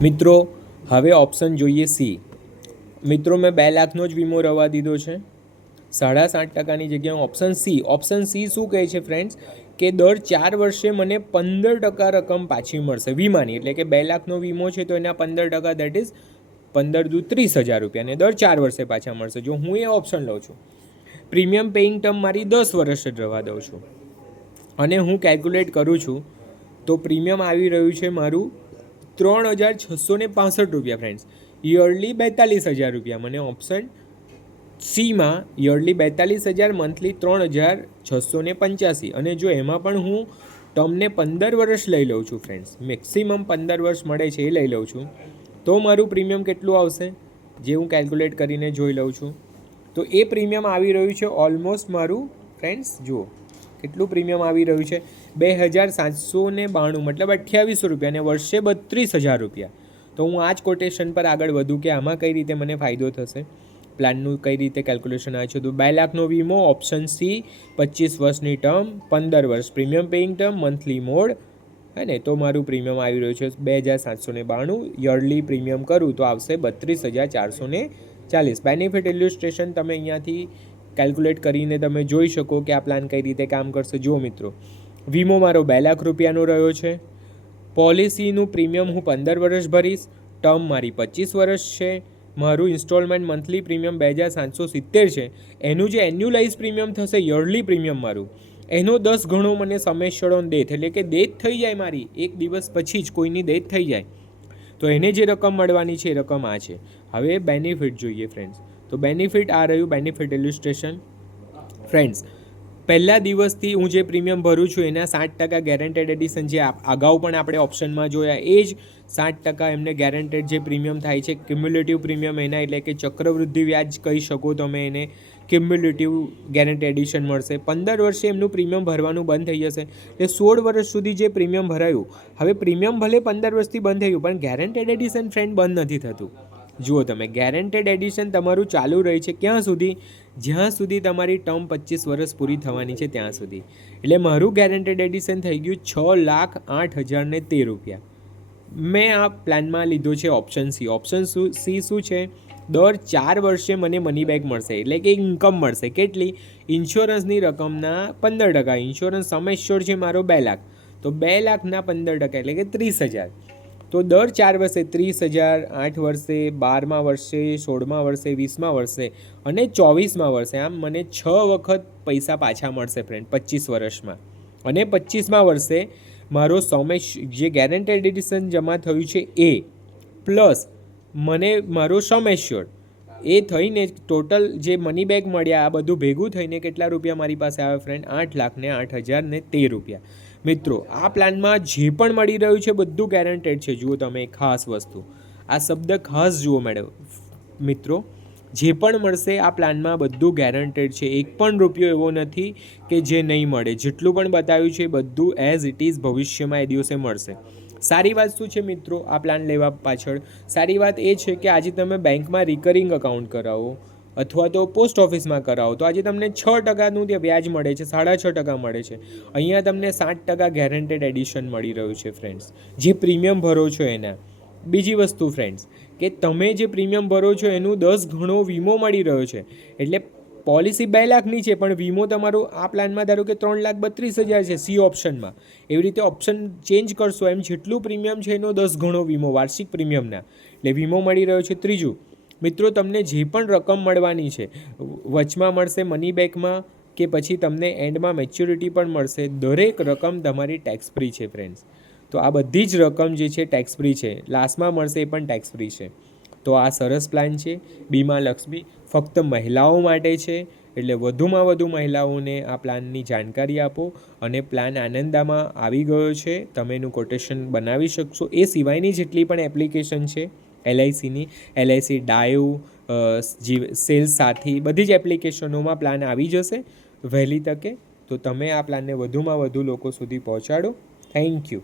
મિત્રો હવે ઓપ્શન જોઈએ સી. મિત્રો મેં 2 લાખનો જ વીમો રવા દીધો છે. 7.5% જગ્યાએ ઓપ્શન સી શું કહે છે ફ્રેન્ડ્સ, કે દર 4 વર્ષે મને 15% રકમ પાછી મળશે વીમાની. એટલે કે 2 લાખનો વીમો છે તો એના 15%, દેટ ઇઝ 15 દુ 30,000 રૂપિયા, ને દર 4 વર્ષે પાછા મળશે. જો હું એ ઓપ્શન લઉં છું, પ્રીમિયમ પેઇંગ ટર્મ મારી 10 વર્ષ જ રવા દઉં છું, અને હું કેલ્ક્યુલેટ કરું છું તો પ્રીમિયમ આવી રહ્યું છે મારું 3,665 રૂપિયા ફ્રેન્ડ્સ. યરલી 42,000 રૂપિયા. મને ઓપ્શન સીમાં યરલી 42,000, મંથલી 3,685. અને જો એમાં પણ હું ટર્મને 15 વર્ષ લઈ લઉં છું ફ્રેન્ડ્સ, મેક્સિમમ 15 વર્ષ મળે છે એ લઈ લઉં છું, તો મારું પ્રીમિયમ કેટલું આવશે જે હું કેલ્ક્યુલેટ કરીને જોઈ લઉં છું. તો એ પ્રીમિયમ આવી રહ્યું છે ઓલમોસ્ટ મારું ફ્રેન્ડ્સ, જુઓ કેટલું પ્રીમિયમ આવી રહ્યું છે, 2,792, મતલબ 2800 રૂપિયા, અને વર્ષે 32,000 રૂપિયા. તો હું આ જ કોટેશન પર આગળ વધું કે આમાં કઈ રીતે મને ફાયદો થશે, પ્લાનનું કઈ રીતે કેલ્ક્યુલેશન આવે છે. તો 2 લાખનો વીમો, ઓપ્શન સી, 25 વર્ષની ટર્મ, 15 વર્ષ premium paying term, monthly mode, હે ને. તો મારું પ્રીમિયમ આવી રહ્યું છે 2,792. યરલી પ્રીમિયમ કરું તો આવશે 32,440. બેનિફિટ ઇલ્યુસ્ટ્રેશન તમે અહીંયાથી કેલ્ક્યુલેટ કરીને તમે જોઈ શકો કે આ પ્લાન કઈ રીતે કામ કરશે. જુઓ મિત્રો, વીમો મારો 2 લાખ રૂપિયાનો રહ્યો છે, પોલિસીનું પ્રીમિયમ હું 15 વર્ષ ભરીશ, ટર્મ મારી 25 વર્ષ છે, મારું ઇન્સ્ટોલમેન્ટ મંથલી પ્રીમિયમ 2,770 છે, એનું જે એન્યુલાઇઝ પ્રીમિયમ થશે યરલી પ્રીમિયમ મારું, એનો 10 ગણો મને સમેશ્યોર ઓન ડેથ, એટલે કે ડેથ થઈ જાય મારી, એક દિવસ પછી જ કોઈની ડેથ થઈ જાય તો એને જે રકમ મળવાની છે એ રકમ આ છે. હવે બેનિફિટ જોઈએ ફ્રેન્ડ્સ, તો બેનિફિટ આ રહ્યું, બેનિફિટ ઇલ્યુસ્ટ્રેશન ફ્રેન્ડ્સ. પહેલા દિવસથી હું જે પ્રીમિયમ ભરું છું એના 60% ગેરંટેડ એડિશન, જે અગાઉ પણ આપણે ઓપ્શનમાં જોયા એ જ 60% એમને ગેરંટેડ જે પ્રીમિયમ થાય છે, ક્યુમ્યુલેટિવ પ્રીમિયમ એના, એટલે કે ચક્રવૃદ્ધિ વ્યાજ કહી શકો તમે એને, ક્યુમ્યુલેટિવ ગેરંટી એડિશન મળશે. 15 વર્ષે એમનું પ્રીમિયમ ભરવાનું બંધ થઈ જશે, એટલે 16 વર્ષ સુધી જે પ્રીમિયમ ભરાયું, હવે પ્રીમિયમ ભલે 15 વર્ષથી બંધ થયું પણ ગેરંટેડ એડિશન ફ્રેન્ડ બંધ નથી થતું. જુઓ તમે, ગેરંટેડ એડિશન તમારું ચાલુ રહે છે ક્યાં સુધી, જ્યાં સુધી તમારી ટર્મ 25 વર્ષ પૂરી થવાની છે ત્યાં સુધી. એટલે મારું ગેરંટેડ એડિશન થઈ ગયું 6,08,013 રૂપિયા. મેં આ પ્લાનમાં લીધો છે ઓપ્શન સી. ઓપ્શન સી શું છે, દર 4 વર્ષે મને મની બેક મળશે, એટલે કે ઇન્કમ મળશે. કેટલી? ઇન્સ્યોરન્સની રકમના 15%. ઇન્સ્યોરન્સ સમેશ્યોર છે મારો 2 લાખ, તો 2 લાખના 15% એટલે કે 30,000. તો દર 4 વર્ષે 30,000, 8 વર્ષે, 12મા વર્ષે, 16મા વર્ષે, 20મા વર્ષે અને 24મા વર્ષે, આમ મને 6 વખત પૈસા પાછા મળશે ફ્રેન્ડ 25 વર્ષમાં. અને 25મા વર્ષે મારો જે ગેરંટેડ એડિશન જમા થયું છે એ પ્લસ મને મારો સમેશ્યોર, એ થઈને ટોટલ જે મની બેક મળ્યા, આ બધું ભેગું થઈને કેટલા રૂપિયા મારી પાસે આવે ફ્રેન્ડ? 8,08,013 રૂપિયા. મિત્રો, આ પ્લાનમાં જે પણ મળી રહ્યું છે બધું ગેરંટેડ છે. જુઓ તમે, ખાસ વસ્તુ, આ શબ્દ ખાસ જુઓ મેડમ મિત્રો, જે પણ મળશે આ પ્લાનમાં બધું ગેરંટેડ છે. એક પણ રૂપિયો એવો નથી કે જે નહીં મળે. જેટલું પણ બતાવ્યું છે બધું એઝ ઇટ ઇઝ ભવિષ્યમાં એ દિવસે મળશે. સારી વાત શું છે મિત્રો આ પ્લાન લેવા પાછળ? સારી વાત એ છે કે આજે તમે બેંકમાં રિકરિંગ અકાઉન્ટ કરાવો અથવા તો પોસ્ટ ઓફિસમાં કરાવો તો આજે તમને 6%નું ત્યાં વ્યાજ મળે છે, 6.5% મળે છે. અહીંયા તમને 7% ગેરંટેડ એડિશન મળી રહ્યું છે ફ્રેન્ડ્સ, જે પ્રીમિયમ ભરો છો એના. બીજી વસ્તુ ફ્રેન્ડ્સ, કે તમે જે પ્રીમિયમ ભરો છો એનું 10 ગણો વીમો મળી રહ્યો છે. એટલે પોલિસી 2 લાખની છે પણ વીમો તમારો આ પ્લાનમાં ધારો કે 3,32,000 છે સી ઓપ્શનમાં. એવી રીતે ઓપ્શન ચેન્જ કરશો એમ જેટલું પ્રીમિયમ છે એનો 10 ગણો વીમો વાર્ષિક પ્રીમિયમના, એટલે વીમો મળી રહ્યો છે. ત્રીજું મિત્રો, તમને જે પણ રકમ મળવાની છે, વચમાં મળશે મની બેકમાં કે પછી તમને એન્ડમાં મેચ્યોરિટી પણ મળશે, દરેક રકમ તમારી ટેક્સ ફ્રી છે ફ્રેન્ડ્સ. તો આ બધી જ રકમ જે છે ટેક્સ ફ્રી છે, લાસ્ટમાં મળશે એ પણ ટેક્સ ફ્રી છે. તો આ સરસ પ્લાન છે બીમા લક્ષ્મી, ફક્ત મહિલાઓ માટે છે. એટલે વધુમાં વધુ મહિલાઓને આ પ્લાનની જાણકારી આપો. અને પ્લાન આનંદામાં આવી ગયો છે, તમે એનું કોટેશન બનાવી શકશો. એ સિવાયની જેટલી પણ એપ્લિકેશન છે એલઆઈસીની, એલઆઈસી ડાઈવ, સેલ્સ સાથી, બધી જ એપ્લિકેશનોમાં પ્લાન આવી જશે વહેલી તકે. તો તમે આ પ્લાનને વધુમાં વધુ લોકો સુધી પહોંચાડો. Thank you.